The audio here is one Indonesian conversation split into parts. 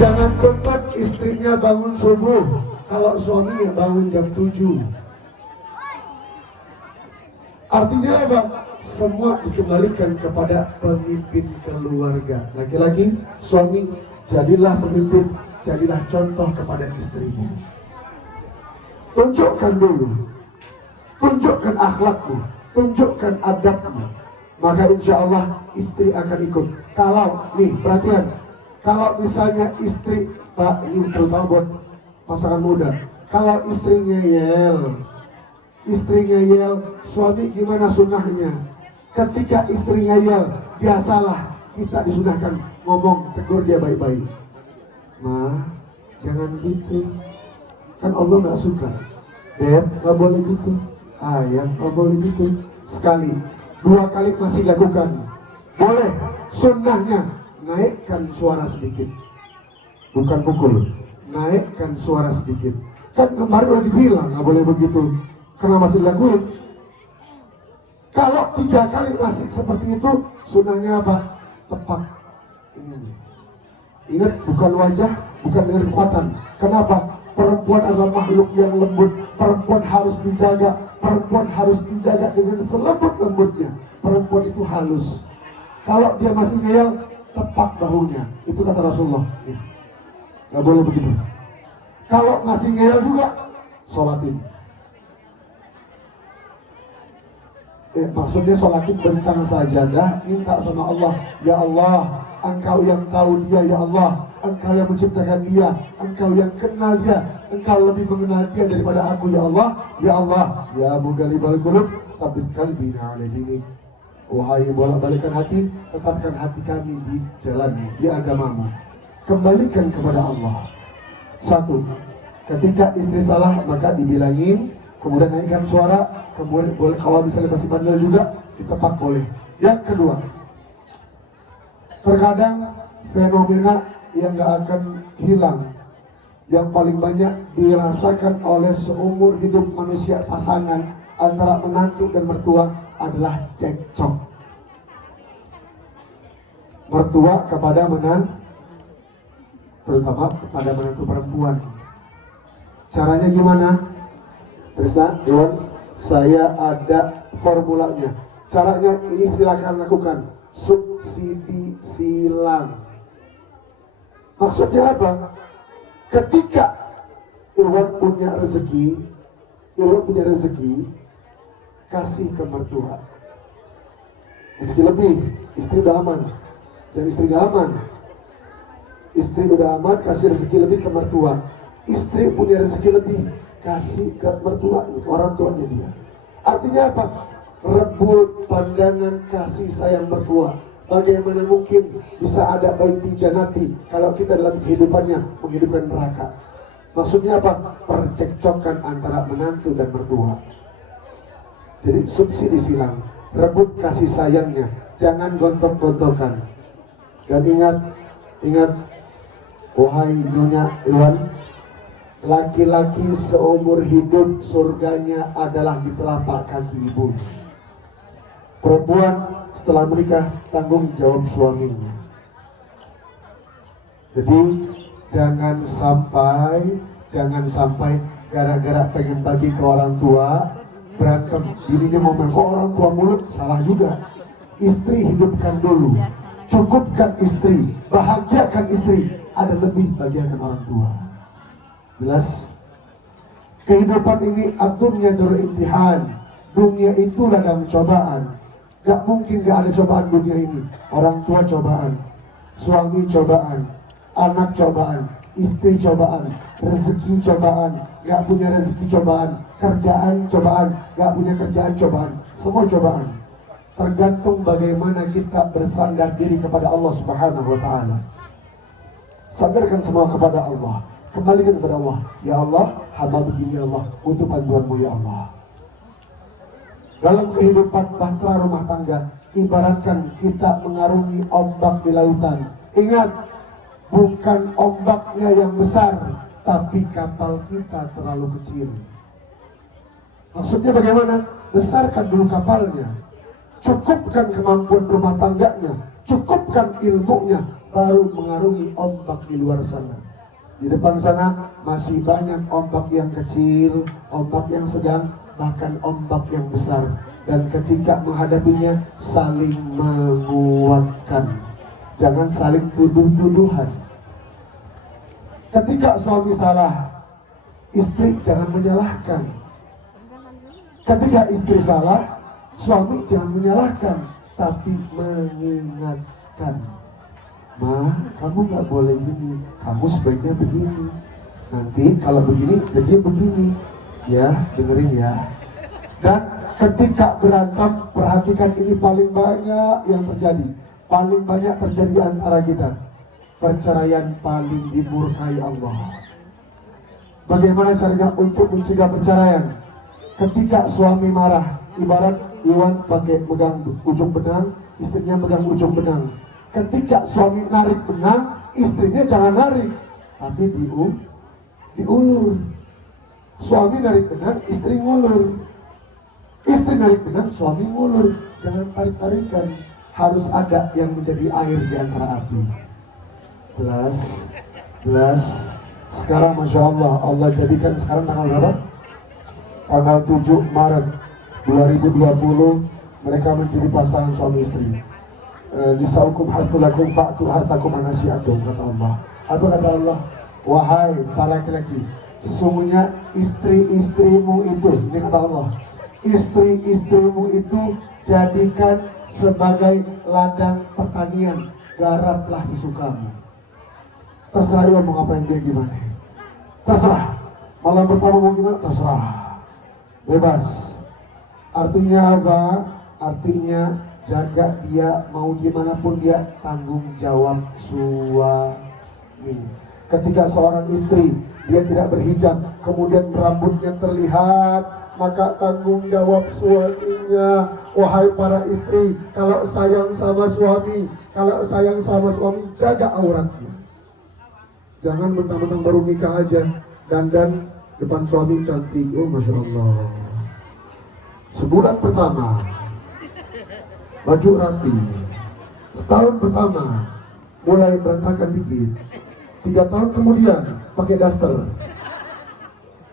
Jangan tempat istrinya bangun subuh kalau suaminya bangun jam 7. Artinya apa? Semua dikembalikan kepada pemimpin keluarga. Laki-laki, suami, jadilah pemimpin, jadilah contoh kepada istrimu. Tunjukkan dulu, tunjukkan akhlakmu, tunjukkan adabmu. Maka insya Allah istri akan ikut. Kalau, nih perhatian, kalau misalnya istri, Pak, ini terutama buat pasangan muda, kalau istrinya yel, suami gimana sunnahnya? Ketika istrinya yel, biasalah kita disunahkan ngomong, tegur dia baik-baik. Ma, jangan gitu, kan Allah gak suka. Beb, gak boleh gitu. Ayah, gak boleh gitu. Sekali, 2 kali masih lakukan, boleh. Sunnahnya naikkan suara sedikit, bukan pukul. Naikkan suara sedikit. Kan kemarin udah dibilang gak boleh begitu, kenapa masih dilakuin? Kalau 3 kali masih seperti itu, sunnahnya apa? Tepat. Ingat, bukan wajah, bukan dengan kekuatan. Kenapa? Perempuan adalah makhluk yang lembut. Perempuan harus dijaga. Perempuan harus dijaga dengan selembut lembutnya. Perempuan itu halus. Kalau dia masih ngeyel, tepak bahunya. Itu kata Rasulullah. Gak boleh begitu. Kalau masih ngeyel juga, sholatin. Maksudnya sholatin bentang sajadah, minta sama Allah. Ya Allah, Engkau yang tahu dia, ya Allah. Engkau yang menciptakan dia, Engkau yang kenal dia, Engkau lebih mengenal dia daripada aku, ya Allah. Ya Allah, ya Mughalibal Qulub, tsabbit qalbi ala dinik. Wahai bolak-balikan hati, tetapkan hati kami di jalan-Mu, di agamamu. Kembalikan kepada Allah. 1. Ketika istri salah, maka dibilangin, kemudian naikkan suara, kemudian boleh, kalau misalnya masih bandel juga, ditepak boleh. Yang kedua, terkadang fenomena yang gak akan hilang, yang paling banyak dirasakan oleh seumur hidup manusia pasangan antara menantu dan mertua adalah cekcok. Mertua kepada menantu, terutama kepada menantu perempuan. Caranya gimana? Trisna, Dewan, saya ada formulanya. Caranya ini silakan lakukan. Subsidi silang. Maksudnya apa? Ketika Irwan punya rezeki, kasih ke mertua. Rezeki lebih, istri udah aman. Dan istri gak aman. Istri udah aman, kasih rezeki lebih ke mertua. Istri punya rezeki lebih, kasih ke mertua, orang tuanya dia. Artinya apa? Rebut pandangan kasih sayang mertua. Bagaimana mungkin bisa ada baiti janati kalau kita dalam kehidupannya menghidupkan neraka? Maksudnya apa? Percekcokan antara menantu dan mertua. Jadi subsidi silang, rebut kasih sayangnya, jangan gontok-gontokan. Dan ingat, wahai Nyonya Iwan, laki-laki seumur hidup surganya adalah di telapak kaki ibu. Perempuan setelah menikah tanggung jawab suaminya. Jadi jangan sampai gara-gara pengen bagi ke orang tua berantem. Bininya mau main, kok orang tua mulut, salah juga. Istri hidupkan dulu, cukupkan istri, bahagiakan istri, ada lebih bagian orang tua. Jelas? Kehidupan ini ad-dunya darul imtihan. Dunia itu ladang cobaan. Gak mungkin gak ada cobaan dunia ini. Orang tua cobaan, suami cobaan, anak cobaan, istri cobaan, rezeki cobaan, gak punya rezeki cobaan, kerjaan cobaan, gak punya kerjaan cobaan. Semua cobaan. Tergantung bagaimana kita bersandar diri kepada Allah Subhanahu wa ta'ala. Sandarkan semua kepada Allah. Kembalikan kepada Allah. Ya Allah, hamba begini ya Allah, untuk bantuanmu ya Allah. Dalam kehidupan bahtera rumah tangga, ibaratkan kita mengarungi ombak di lautan. Ingat, bukan ombaknya yang besar, tapi kapal kita terlalu kecil. Maksudnya bagaimana? Besarkan dulu kapalnya, cukupkan kemampuan rumah tangganya, cukupkan ilmunya, baru mengarungi ombak di luar sana. Di depan sana masih banyak ombak yang kecil, ombak yang sedang, bahkan ombak yang besar. Dan ketika menghadapinya, saling menguatkan. Jangan saling tuduh-tuduhan. Ketika suami salah, istri jangan menyalahkan. Ketika istri salah, suami jangan menyalahkan, tapi mengingatkan. Ma, kamu gak boleh gini, kamu sebaiknya begini. Nanti kalau begini, jadi begini. Ya, dengerin ya. Dan ketika berantem, perhatikan ini paling banyak yang terjadi. Paling banyak terjadi antara kita. Perceraian paling dimurkai Allah. Bagaimana caranya untuk mencegah perceraian? Ketika suami marah, ibarat Iwan pakai pegang ujung benang, istrinya pegang ujung benang. Ketika suami narik benang, istrinya jangan narik, tapi diulur. Suami narik benang, istri ngulur. Istri narik benang, suami ngulur. Jangan tarik-tarikan. Harus ada yang menjadi air di antara api. Jelas. Sekarang Masya Allah, Allah jadikan sekarang tanggal berapa? Tanggal 7 Maret 2020, mereka menjadi pasangan suami istri. Nisaukum hartulakum fa'tu hartakum anasyiatum, kata Allah. Apa kata Allah? Wahai para laki-laki, sesungguhnya istri-istrimu itu, ini kata Allah, istri-istrimu itu jadikan sebagai ladang pertanian, garaplah sesukamu. Terserah Iwan mau ngapain dia gimana. Terserah. Malam pertama mau gimana? Terserah. Bebas. Artinya apa? Artinya jaga dia, mau gimana pun dia tanggung jawab suami. Ketika seorang istri dia tidak berhijab, kemudian rambutnya terlihat, maka tanggung jawab suaminya. Wahai para istri, kalau sayang sama suami, jaga auratnya. Jangan mentang-mentang baru nikah aja dandan depan suami cantik. Oh Masya Allah. Sebulan pertama baju rapi, setahun pertama mulai berantakan dikit, 3 tahun kemudian pakai daster,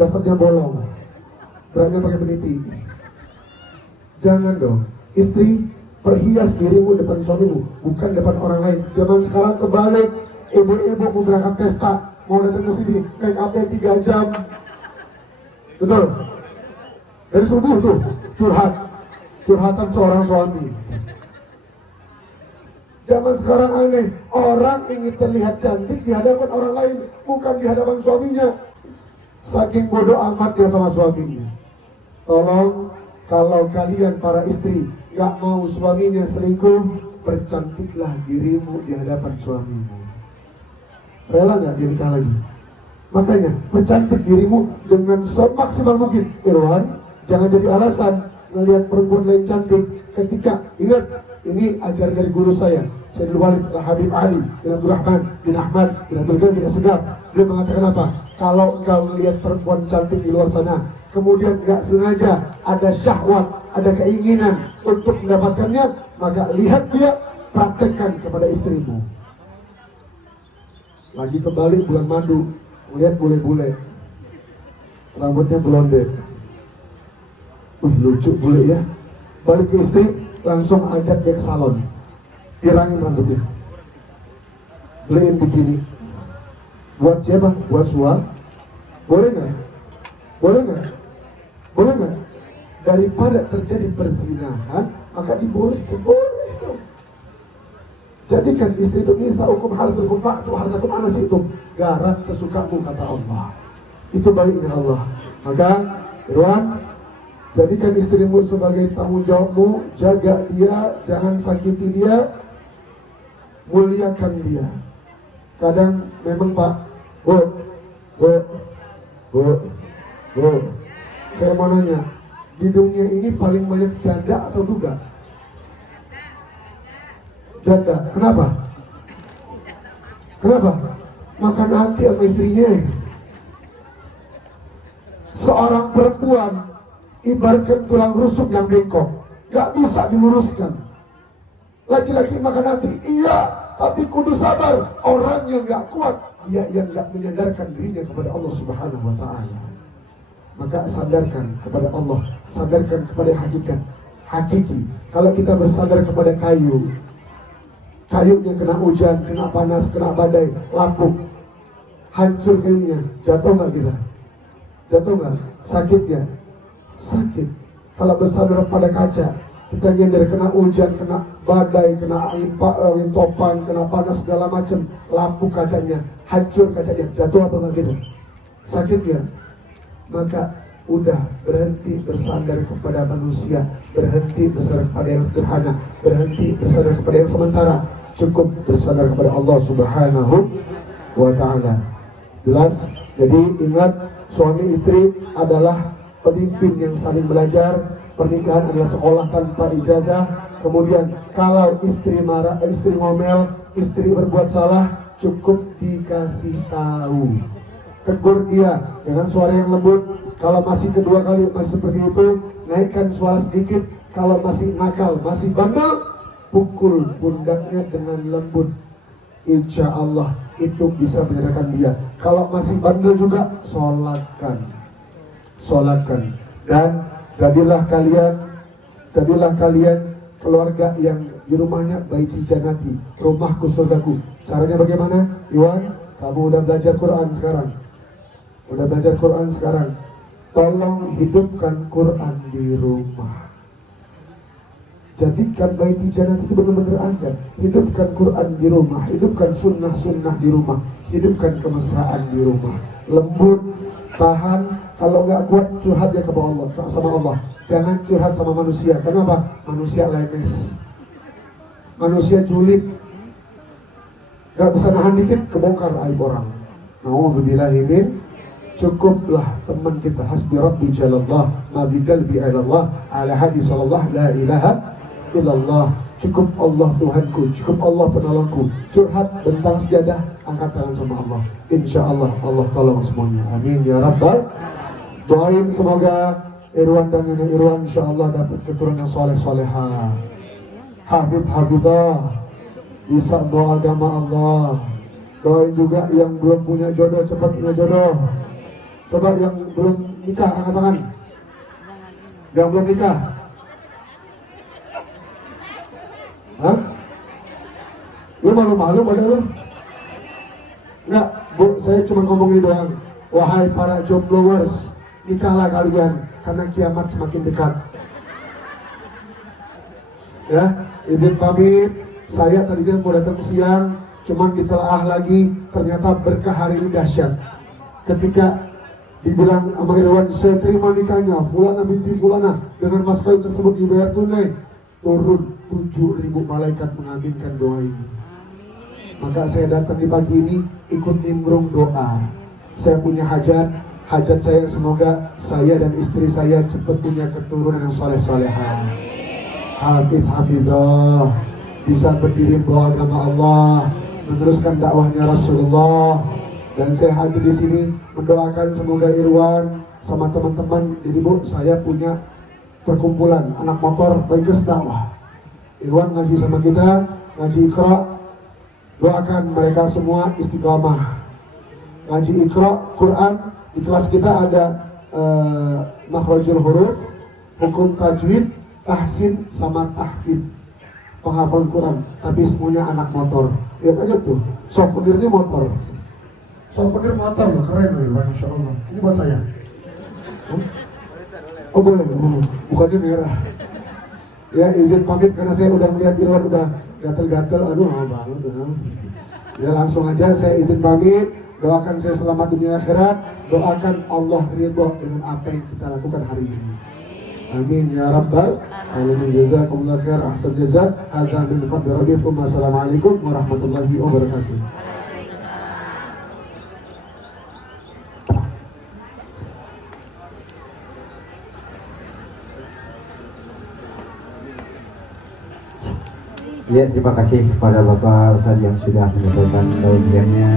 dasternya bolong, beratnya pakai peniti. Jangan dong, istri perhias dirimu depan suamimu, bukan depan orang lain. Zaman sekarang kebalik, ibu-ibu mau berangkat pesta, mau datang ke sini naik AP 3 jam, betul? Dari subuh tuh curhatan seorang suami. Zaman sekarang aneh, orang ingin terlihat cantik di hadapan orang lain, bukan di hadapan suaminya. Saking bodoh amat dia sama suaminya. Tolong, kalau kalian para istri gak mau suaminya selingkuh, percantiklah dirimu di hadapan suamimu. Rela gak dia nikah lagi? Makanya, percantik dirimu dengan semaksimal mungkin. Irwan, jangan jadi alasan melihat perempuan lain cantik ketika, ingat, ini ajar dari guru saya, Sayyidul Walid Habib Ali bin Abdul Rahman bin Ahmad bin Abdul Ghani bin Segaf. Dia mengatakan apa? Kalau engkau melihat perempuan cantik di luar sana, kemudian gak sengaja ada syahwat, ada keinginan untuk mendapatkannya, maka lihat dia, praktekkan kepada istrimu. Lagi kembali bulan madu, lihat bule-bule, rambutnya blonde. Lucu bule ya. Balik ke istri, langsung ajak dia ke salon, dirangin rambutnya, beliin bikini. Buat siapa? Buat suami. Boleh nggak? Boleh nggak? Boleh nggak? Daripada terjadi perzinahan, maka dibolehkan. Boleh dong. Jadikan istri itu nisa hukum hartakum fa'tu hartakum anasitum, garap sesukamu, kata Allah. Itu baiknya Allah. Maka Irwan, jadikan istrimu sebagai tanggung jawabmu, jaga dia, jangan sakiti dia, muliakan dia. Kadang memang Pak, Bu, saya mau nanya, di dunia ini paling banyak janda atau duda? Janda. Kenapa? Kenapa? Makan hati sama istrinya. Seorang perempuan ibaratkan tulang rusuk yang bengkok, gak bisa diluruskan. Laki-laki makan hati, iya, tapi kudu sabar. Orang yang gak kuat, dia yang gak menyadarkan dirinya kepada Allah Subhanahu wa Ta'ala. Maka sadarkan kepada Allah, sadarkan kepada hakikat, hakiki. Kalau kita bersandar kepada kayu, kayunya kena hujan, kena panas, kena badai, lapuk, hancur kayunya, jatuh nggak kita? Jatuh nggak? Sakit ya? Sakit. Kalau bersandar pada kaca, kita nyender kena hujan, kena badai, kena angin topan, kena panas segala macam, lapuk kacanya, hancur kacanya, jatuh apa nggak kita? Sakit ya? Maka udah berhenti bersandar kepada manusia, berhenti bersandar kepada yang sederhana, berhenti bersandar kepada yang sementara, cukup bersandar kepada Allah Subhanahu wa Ta'ala. Jelas? Jadi ingat, suami istri adalah pemimpin yang saling belajar. Pernikahan adalah sekolah tanpa ijazah. Kemudian kalau istri marah, istri ngomel, istri berbuat salah, cukup dikasih tahu, tegur dia dengan suara yang lembut. Kalau masih kedua kali masih seperti itu, naikkan suara sedikit. Kalau masih nakal, masih bandel, pukul pundaknya dengan lembut. Insya Allah itu bisa menyadarkan dia. Kalau masih bandel juga, solatkan. Dan jadilah kalian keluarga yang di rumahnya baiti janati, rumahku surgaku. Caranya bagaimana? Iwan, kamu udah belajar Quran sekarang. Tolong hidupkan Quran di rumah. Jadikan baiti janat itu benar-benar ada. Hidupkan Quran di rumah, hidupkan sunnah-sunnah di rumah, hidupkan kemesraan di rumah. Lembut, tahan. Kalau nggak kuat, curhat ya kepada Allah, sama Allah. Jangan curhat sama manusia. Kenapa? Manusia lemes, manusia julid, nggak bisa nahan dikit, kebongkar aib orang. Na'udzubillahi min. Cukuplah teman kita, hasbi rabbi jalallah, ma bi qalbi alallah, ala hadis sallallahu la ilaha illallah. Cukup Allah Tuhanku, cukup Allah penolongku. Curhat tentang sejadah, angkat tangan sama Allah. Insya Allah Allah tolong semuanya. Amin ya rabbal. Doain semoga Irwan dan Nenek Irwan insya Allah dapat keturunan soleh-soleha, hafidh-hafidah, bisa bawa agama Allah. Doain juga yang belum punya jodoh, cepat punya jodoh. Coba yang belum nikah, angkat tangan. Yang belum nikah. Hah? Lu malu-malu pada lu? Enggak, Bu, saya cuma ngomong ini doang. Wahai para jombloers, nikahlah kalian, karena kiamat semakin dekat. Ya, izin pamit. Saya tadinya mau datang siang, cuman ditelaah lagi, ternyata berkah hari ini dahsyat. Ketika dibilang sama Irwan, saya terima nikahnya Fulana binti Fulana dengan mas kawin tersebut dibayar tunai, turun 7.000 malaikat mengaminkan doa ini. Maka saya datang di pagi ini ikut nimbrung doa. Saya punya hajat saya semoga saya dan istri saya cepat punya keturunan yang soleh-solehah, hafidh-hafidah, bisa berdiri bawa agama Allah, meneruskan dakwahnya Rasulullah. Dan saya hadir di sini mendoakan semoga Irwan sama teman-teman. Jadi Bu, saya punya perkumpulan anak motor Bagus Dakwah. Irwan ngaji sama kita, ngaji Iqra. Doakan mereka semua istiqamah. Ngaji Iqra, Quran. Di kelas kita ada makhrajul huruf, hukum tajwid, tahsin sama tahfidz, penghafalan Quran. Tapi semuanya anak motor. Lihat aja tuh, souvenirnya motor. Souvenir motor loh, keren loh, Masya Allah. Ini buat saya. Oh boleh, bukannya merah. Ya izin pamit karena saya udah melihat Irwan udah gatel-gatel. Aduh, lama banget. Ya langsung aja saya izin pamit. Doakan saya selamat dunia akhirat. Doakan Allah ridho dengan apa yang kita lakukan hari ini. Amin ya rabbal alamin. Jazakumullah khair, ahsan jazak. Hadza min fadli rabbikum. Assalamualaikum warahmatullahi wabarakatuh. Ya, terima kasih kepada Bapak Ustadz yang sudah menyampaikan tausiahnya.